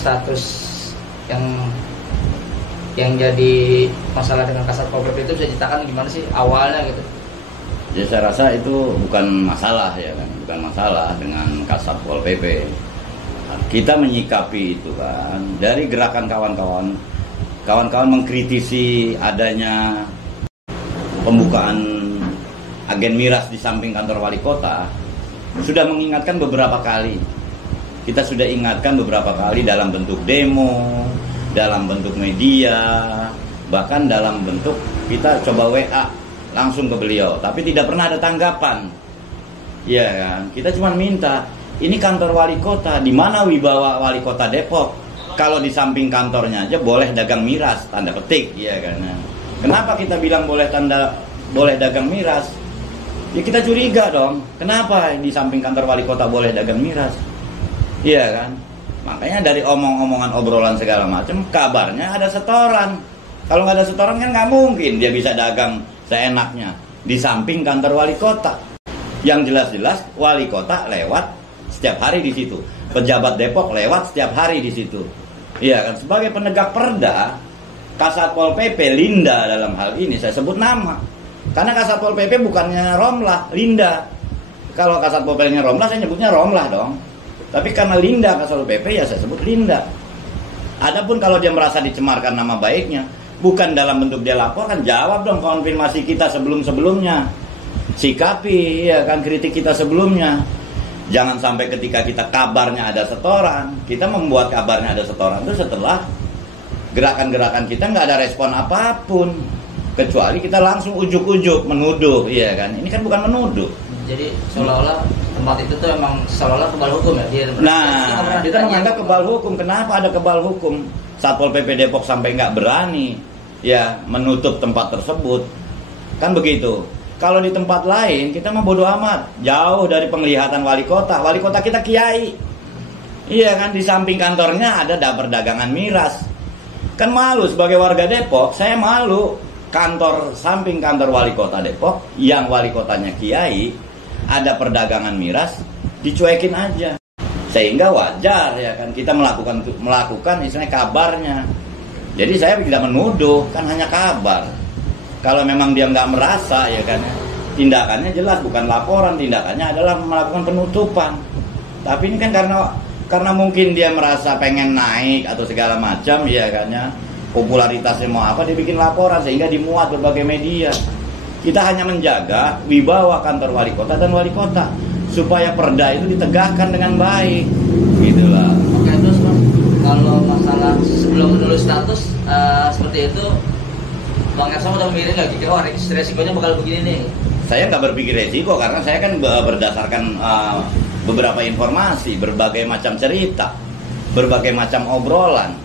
status yang jadi masalah dengan Kasat Pol PP itu bisa diceritakan gimana sih awalnya gitu? Ya saya rasa itu bukan masalah ya kan, bukan masalah dengan Kasat Pol PP. Kita menyikapi itu kan dari gerakan kawan-kawan mengkritisi adanya pembukaan agen miras di samping kantor wali kota. Sudah mengingatkan beberapa kali. Kita sudah ingatkan beberapa kali dalam bentuk demo, dalam bentuk media, bahkan dalam bentuk kita coba WA langsung ke beliau, tapi tidak pernah ada tanggapan. Ya kan, kita cuma minta, ini kantor wali kota, di mana wibawa wali kota Depok? Kalau di samping kantornya aja boleh dagang miras, tanda petik, ya kan. Kenapa kita bilang boleh dagang miras? Ya kita curiga dong, kenapa di samping kantor wali kota boleh dagang miras? Iya kan? Makanya dari omong-omongan obrolan segala macam, kabarnya ada setoran. Kalau nggak ada setoran kan nggak mungkin dia bisa dagang seenaknya di samping kantor wali kota. Yang jelas-jelas wali kota lewat setiap hari di situ, pejabat Depok lewat setiap hari di situ. Iya kan? Sebagai penegak perda, Kasat Pol PP Linda dalam hal ini saya sebut nama. Karena Kasat Pol PP bukannya Romlah, Linda. Kalau Kasat Pol PP-nya Romlah, saya nyebutnya Romlah dong. Tapi karena Linda Kasat Pol PP ya saya sebut Linda. Adapun kalau dia merasa dicemarkan nama baiknya, bukan dalam bentuk dia laporkan, jawab dong konfirmasi kita sebelum-sebelumnya. Sikapi ya kan kritik kita sebelumnya. Jangan sampai ketika kita kabarnya ada setoran, kita membuat kabarnya ada setoran itu setelah gerakan-gerakan kita nggak ada respon apapun, kecuali kita langsung ujuk-ujuk menuduh, iya kan? Ini kan bukan menuduh. Jadi seolah-olah tempat itu tuh emang seolah-olah kebal hukum ya dia. Nah, kita menganggap kebal hukum. Kenapa ada kebal hukum? Satpol PP Depok sampai nggak berani ya menutup tempat tersebut, kan begitu. Kalau di tempat lain kita mah bodo amat, jauh dari penglihatan wali kota. Wali kota kita kiai, iya kan? Di samping kantornya ada perdagangan miras. Kan malu sebagai warga Depok, saya malu samping kantor wali kota Depok yang wali kotanya kiai ada perdagangan miras dicuekin aja, sehingga wajar ya kan kita melakukan istilahnya kabarnya. Jadi saya tidak menuduh, kan hanya kabar. Kalau memang dia nggak merasa ya kan, tindakannya jelas bukan laporan, tindakannya adalah melakukan penutupan. Tapi ini kan karena mungkin dia merasa pengen naik atau segala macam ya kan ya, popularitasnya mau apa, dia bikin laporan sehingga dimuat berbagai media. Kita hanya menjaga wibawa kantor wali kota dan wali kota supaya perda itu ditegakkan dengan baik, gitulah. Oke, terus Mas, kalau masalah sebelum menulis status seperti itu, Bang Ersam udah mikirin nggak gitu, oh resikonya bakal begini nih? Saya nggak berpikir resiko karena saya kan berdasarkan beberapa informasi, berbagai macam cerita, berbagai macam obrolan,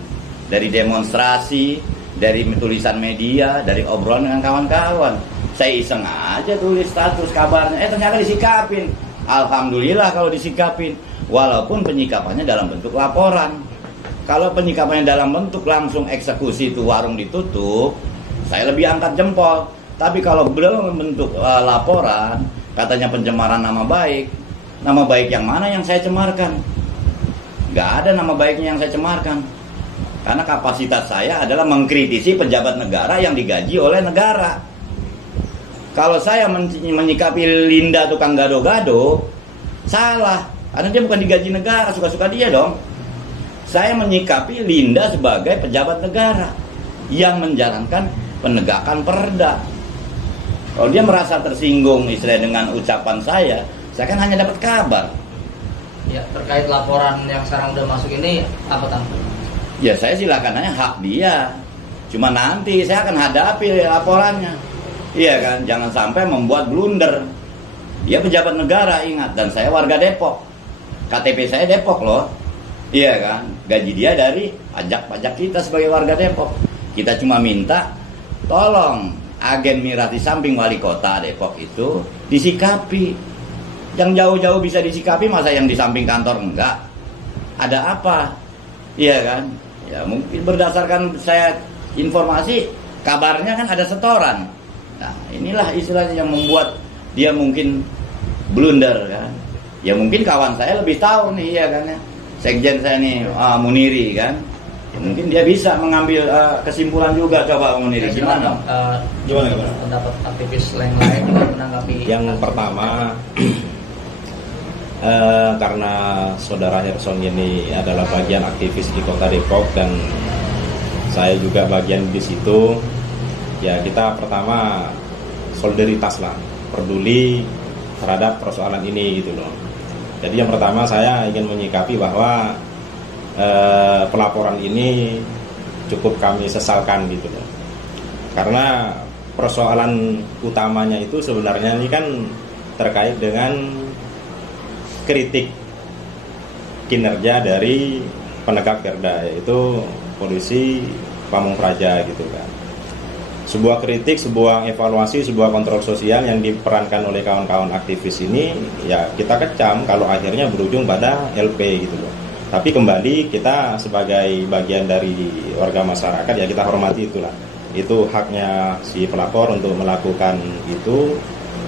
dari demonstrasi, dari tulisan media, dari obrolan dengan kawan-kawan. Saya iseng aja tulis status kabarnya, ternyata disikapin. Alhamdulillah kalau disikapin, walaupun penyikapannya dalam bentuk laporan. Kalau penyikapannya dalam bentuk langsung eksekusi itu warung ditutup, saya lebih angkat jempol. Tapi kalau belum bentuk laporan, katanya pencemaran nama baik yang mana yang saya cemarkan? Nggak ada nama baiknya yang saya cemarkan. Karena kapasitas saya adalah mengkritisi pejabat negara yang digaji oleh negara. Kalau saya menyikapi Linda tukang gado-gado, salah. Karena dia bukan digaji negara, suka-suka dia dong. Saya menyikapi Linda sebagai pejabat negara yang menjalankan penegakan perda. Kalau dia merasa tersinggung istilah dengan ucapan saya kan hanya dapat kabar. Ya, terkait laporan yang sekarang udah masuk ini, apa Tang? Ya saya silakan aja, hak dia. Cuma nanti saya akan hadapi laporannya. Iya kan, jangan sampai membuat blunder. Dia pejabat negara, ingat, dan saya warga Depok. KTP saya Depok loh. Iya kan, gaji dia dari pajak kita sebagai warga Depok. Kita cuma minta tolong agen miras di samping wali kota Depok itu disikapi. Yang jauh-jauh bisa disikapi, masa yang di samping kantor enggak? Ada apa? Iya kan? Ya mungkin berdasarkan saya informasi, kabarnya kan ada setoran. Nah inilah istilahnya yang membuat dia mungkin blunder kan. Ya mungkin kawan saya lebih tahu nih ya kan ya. sekjen saya nih, Muniri kan. Ya, mungkin dia bisa mengambil kesimpulan juga. Coba Muniri, gimana? Gimana pendapat aktivis lain-lain juga menanggapi? Yang pertama, karena saudara Hersong ini adalah bagian aktivis di Kota Depok dan saya juga bagian di situ, ya kita pertama solidaritas lah, peduli terhadap persoalan ini gitu loh. Jadi yang pertama saya ingin menyikapi bahwa pelaporan ini cukup kami sesalkan gitu loh. Karena persoalan utamanya itu sebenarnya ini kan terkait dengan kritik kinerja dari penegak perda, yaitu polisi Pamung Praja gitu kan. Sebuah kritik, sebuah evaluasi, sebuah kontrol sosial yang diperankan oleh kawan-kawan aktivis ini, ya kita kecam kalau akhirnya berujung pada LP gitu loh. Tapi kembali kita sebagai bagian dari warga masyarakat ya kita hormati itulah. Itu haknya si pelapor untuk melakukan itu.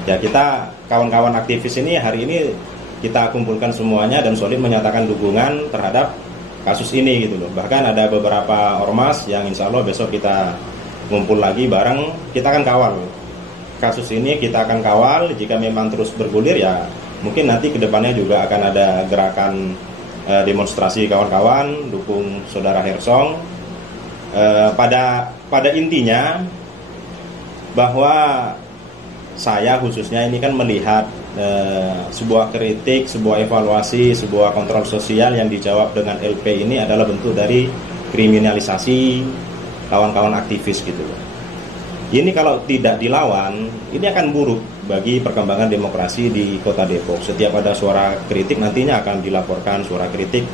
Ya kita kawan-kawan aktivis ini hari ini kita kumpulkan semuanya dan solid menyatakan dukungan terhadap kasus ini gitu loh. Bahkan ada beberapa ormas yang insya Allah besok kita ngumpul lagi bareng, kita akan kawal kasus ini, kita akan kawal. Jika memang terus bergulir ya mungkin nanti kedepannya juga akan ada gerakan demonstrasi kawan-kawan dukung saudara Hersong. Pada intinya bahwa saya khususnya ini kan melihat sebuah kritik, sebuah evaluasi, sebuah kontrol sosial yang dijawab dengan LP ini adalah bentuk dari kriminalisasi kawan-kawan aktivis gitu. Ini kalau tidak dilawan, ini akan buruk bagi perkembangan demokrasi di Kota Depok. Setiap ada suara kritik nantinya akan dilaporkan, suara kritik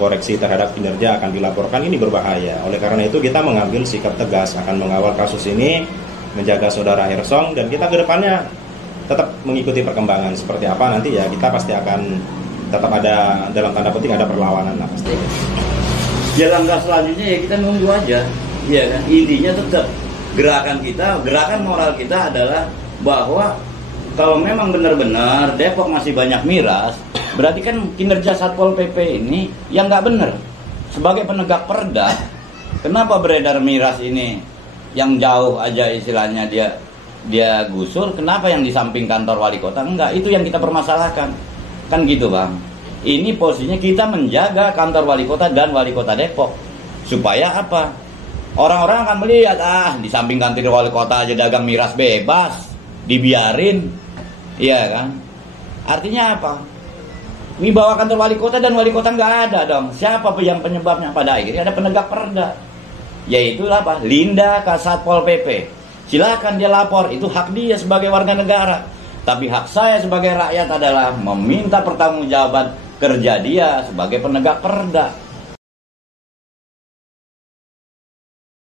koreksi terhadap kinerja akan dilaporkan, ini berbahaya. Oleh karena itu kita mengambil sikap tegas akan mengawal kasus ini, menjaga saudara Hersong, dan kita ke depannya tetap mengikuti perkembangan seperti apa nanti ya kita pasti akan tetap ada dalam tanda petik ada perlawanan lah pasti. Ya langkah selanjutnya ya kita nunggu aja. Iya kan, intinya tetap gerakan moral kita adalah bahwa kalau memang benar-benar Depok masih banyak miras, berarti kan kinerja Satpol PP ini yang nggak benar. Sebagai penegak perda, kenapa beredar miras ini yang jauh aja istilahnya dia gusur, kenapa yang di samping kantor wali kota enggak? Itu yang kita permasalahkan. Kan gitu Bang. Ini posisinya kita menjaga kantor wali kota dan wali kota Depok. Supaya apa? Orang-orang akan melihat, di samping kantor wali kota aja dagang miras bebas, dibiarin, iya kan? Artinya apa? Wibawa kantor wali kota dan wali kota nggak ada dong. Siapa yang penyebabnya? Pada akhirnya ada penegak perda, yaitu apa? Linda Kasatpol PP. Silakan dia lapor, itu hak dia sebagai warga negara. Tapi hak saya sebagai rakyat adalah meminta pertanggungjawaban kerja dia sebagai penegak perda.